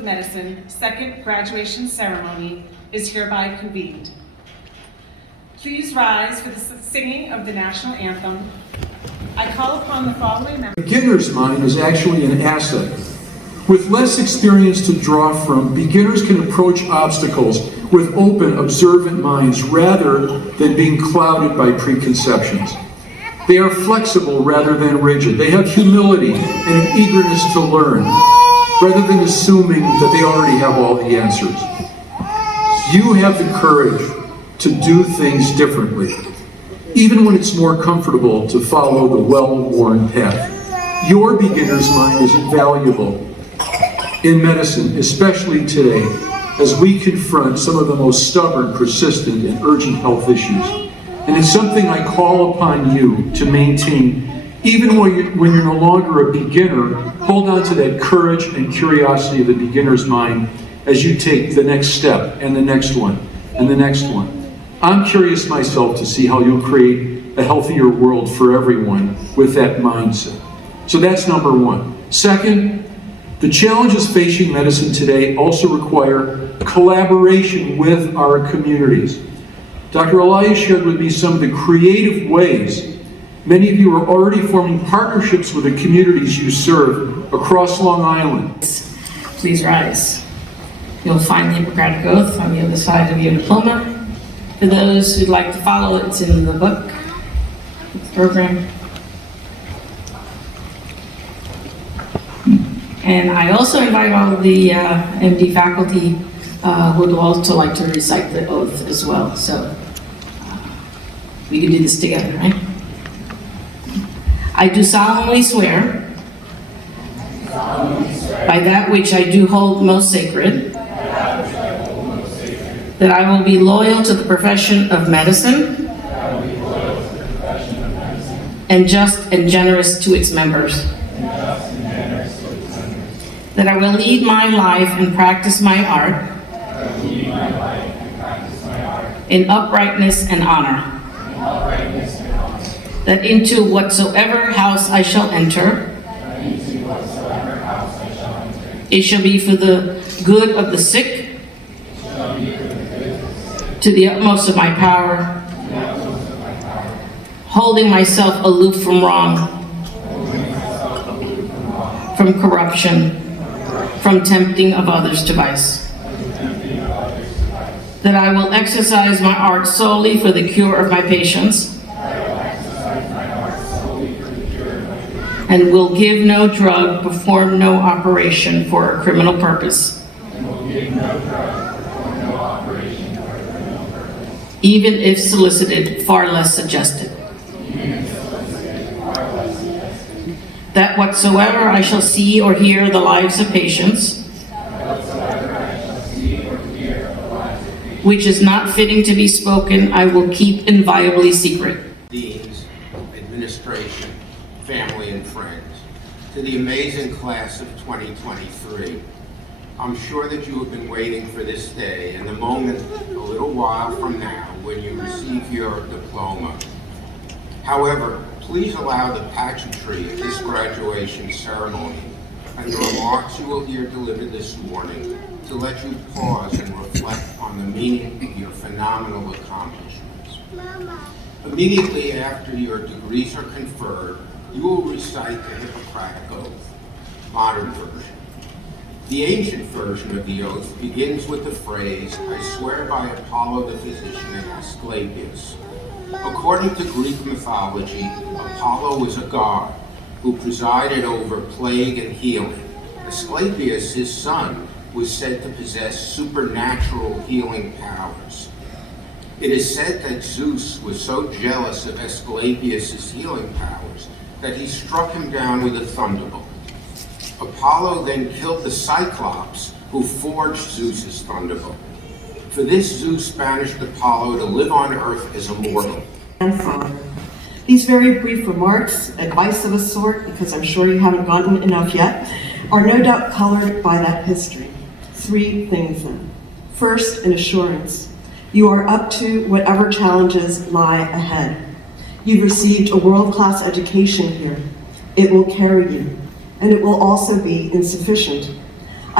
of Medicine second graduation ceremony is hereby convened. Please rise for the singing of the national anthem. I call upon the following members. Beginner's mind is actually an asset. With less experience to draw from, beginners can approach obstacles with open, observant minds rather than being clouded by preconceptions. They are flexible rather than rigid. They have humility and an eagerness to learn, rather than assuming that they already have all the answers. You have the courage to do things differently, even when it's more comfortable to follow the well-worn path. Your beginner's mind is invaluable in medicine, especially today, as we confront some of the most stubborn, persistent, and urgent health issues. And it's something I call upon you to maintain, even when you're no longer a beginner. Hold on to that courage and curiosity of the beginner's mind as you take the next step, and the next one, and the next one. I'm curious myself to see how you'll create a healthier world for everyone with that mindset. So that's number one. Second, the challenges facing medicine today also require collaboration with our communities. Dr. Elias shared with me some of the creative ways many of you are already forming partnerships with the communities you serve across Long Island. Please rise. You'll find the Hippocratic Oath on the other side of your diploma. For those who'd like to follow, it's in the book, the program. And I also invite all of the MD faculty who would also like to recite the oath as well. So we can do this together, right? I do solemnly swear by that which I do hold most sacred, that I will be loyal to the profession of medicine and just and generous to its members, that I will lead my life and practice my art in uprightness and honor, that into whatsoever house I shall enter, it shall be for the good of the sick, to the utmost of my power, holding myself aloof from wrong, from corruption, from tempting of others to vice. That I will exercise my art solely for the cure of my patients, and will give no drug, perform no operation for a criminal purpose, even if solicited, far less suggested. That whatsoever I shall see or hear the lives of patients, which is not fitting to be spoken, I will keep inviolably secret. Deans, administration, family and friends, to the amazing class of 2023. I'm sure that you have been waiting for this day and the moment a little while from now when you receive your diploma. However, please allow the pageantry of this graduation ceremony and the remarks you will hear delivered this morning to let you pause and reflect on the meaning of your phenomenal accomplishments. Immediately after your degrees are conferred, you will recite the Hippocratic Oath, modern version. The ancient version of the oath begins with the phrase, "I swear by Apollo the physician and Asclepius." According to Greek mythology, Apollo was a god who presided over plague and healing. Asclepius, his son, was said to possess supernatural healing powers. It is said that Zeus was so jealous of Asclepius' healing powers that he struck him down with a thunderbolt. Apollo then killed the Cyclops who forged Zeus's thunderbolt. For this, Zeus banished Apollo to live on Earth as a mortal. Grandfather. These very brief remarks, advice of a sort, because I'm sure you haven't gotten enough yet, are no doubt colored by that history. Three things then. First, an assurance. You are up to whatever challenges lie ahead. You've received a world-class education here. It will carry you, and it will also be insufficient.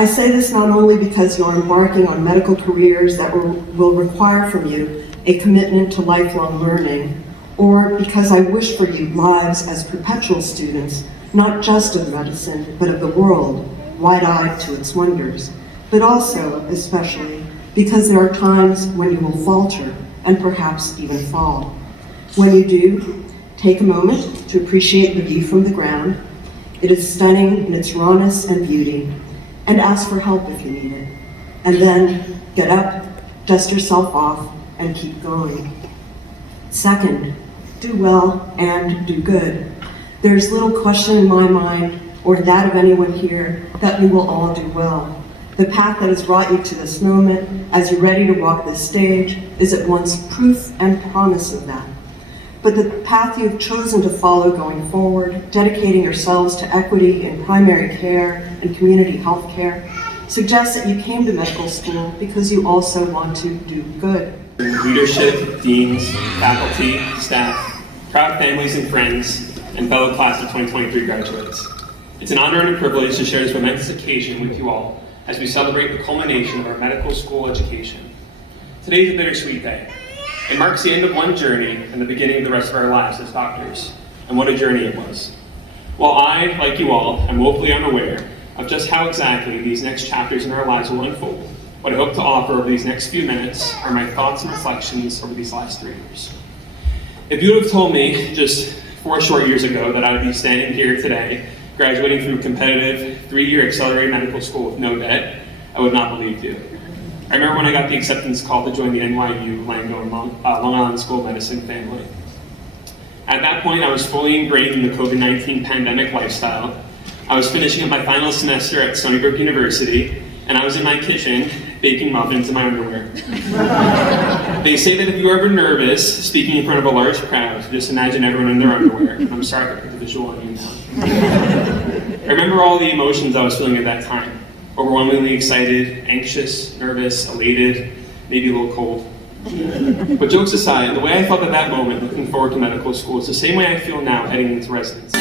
I say this not only because you're embarking on medical careers that will require from you a commitment to lifelong learning, or because I wish for you lives as perpetual students, not just of medicine, but of the world, wide-eyed to its wonders, but also, especially, because there are times when you will falter and perhaps even fall. When you do, take a moment to appreciate the view from the ground. It is stunning in its rawness and beauty, and ask for help if you need it. And then get up, dust yourself off, and keep going. Second, do well and do good. There's little question in my mind, or that of anyone here, that we will all do well. The path that has brought you to this moment, as you're ready to walk this stage, is at once proof and promise of that. But the path you've chosen to follow going forward, dedicating yourselves to equity in primary care and community health care, suggests that you came to medical school because you also want to do good. Leadership, deans, faculty, staff, proud families and friends, and fellow class of 2023 graduates. It's an honor and a privilege to share this momentous occasion with you all as we celebrate the culmination of our medical school education. Today is a bittersweet day. It marks the end of one journey and the beginning of the rest of our lives as doctors, and what a journey it was. While I, like you all, am woefully unaware of just how exactly these next chapters in our lives will unfold, what I hope to offer over these next few minutes are my thoughts and reflections over these last 3 years. If you would have told me just 4 short years ago that I would be standing here today, graduating from a competitive 3-year accelerated medical school with no debt, I would not believe you. I remember when I got the acceptance call to join the NYU Long Island School of Medicine family. At that point, I was fully ingrained in the COVID-19 pandemic lifestyle. I was finishing up my final semester at Stony Brook University, and I was in my kitchen baking muffins in my underwear. They say that if you're ever nervous speaking in front of a large crowd, just imagine everyone in their underwear. And I'm sorry to put the visual on you now. I remember all the emotions I was feeling at that time. Overwhelmingly excited, anxious, nervous, elated, maybe a little cold. But jokes aside, the way I felt at that moment looking forward to medical school is the same way I feel now heading into residency.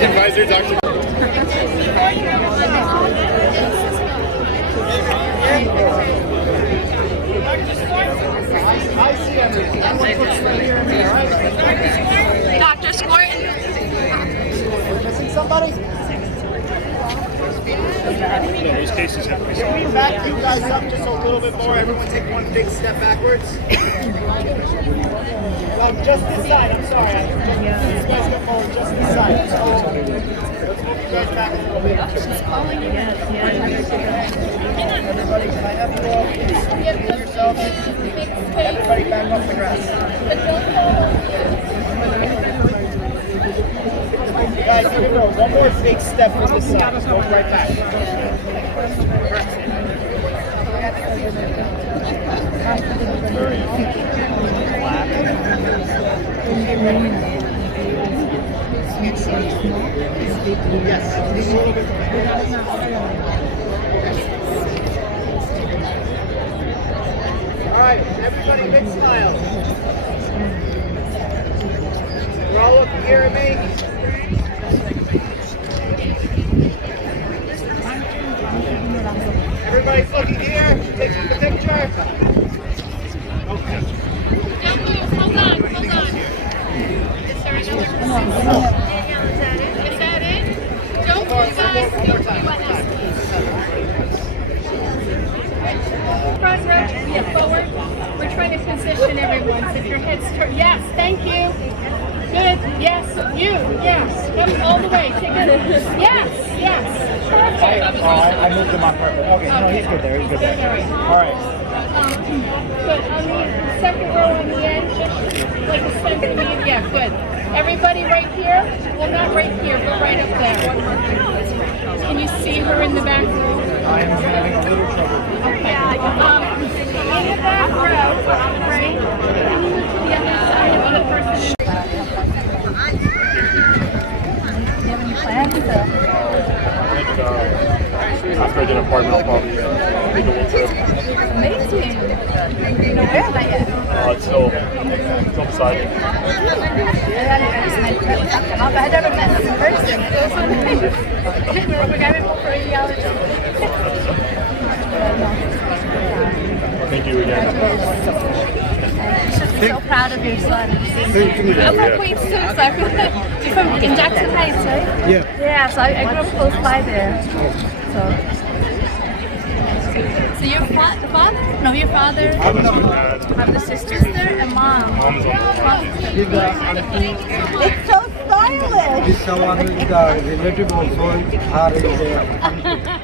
Advisor, Dr. Dr. Squirt. Missing somebody? Those cases have to be Can we back you guys up just a little bit more? Everyone take one big step backwards. Well, just this side, I'm sorry. You guys can hold just this side. So, let's move you guys back a little bit. She's calling you. Everybody, can I have you all please get yourselves? Everybody back off the grass. You guys, here we go. One more big step to the side. Go right back. Yes, just a little bit. All right, everybody, big smile. We're all looking here at me. Everybody's looking here. Taking the picture. Okay. Don't move. Hold on. Is there another? Is that it? Don't move, guys. One more time. Front row, yeah, forward. We're trying to position everyone. So if your head's turned. Yes, thank you. Good. Yes, you. Yes. Yep, all the way. Take it. Yes. Perfect. I moved him on purpose. Okay, no, he's good there. He's good there. All right. Good. On the second row on the end, just like a centimeter. Yeah, good. Everybody right here? Well, not right here, but right up there. Can you see her in the back row? I am having a little trouble. Okay. In the back row, right? Can you move to the other side of the person? Do you have any plans? after I get an apartment, I'll probably take a little trip. Amazing. Do you know where am I yet? It's still deciding. I never met him in person. It was on Facebook. We got him for radiology. Thank you again. You should be so proud of your son. I'm from Queens too, so I feel like you're from in Jackson Heights, right? Yeah. Yeah, so I grew up close by there. So your father? No, your father. I'm the Sister and mom. Mom's on It's so stylish. This one is the relative also are there.